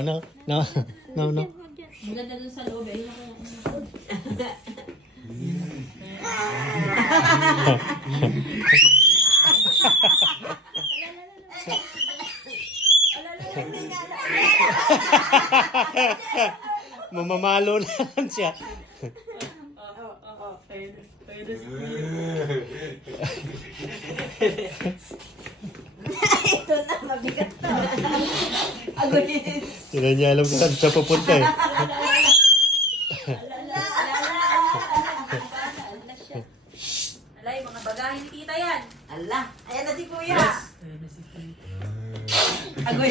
No. Maganda dun sa loob eh. Mamamalo na lang siya. Ito na, mabigat to. Agunin. Hindi niya alam kung saan siya pupunta eh. Alay, mga bagahin tita yan. Ala, ayan na si kuya. Agoy.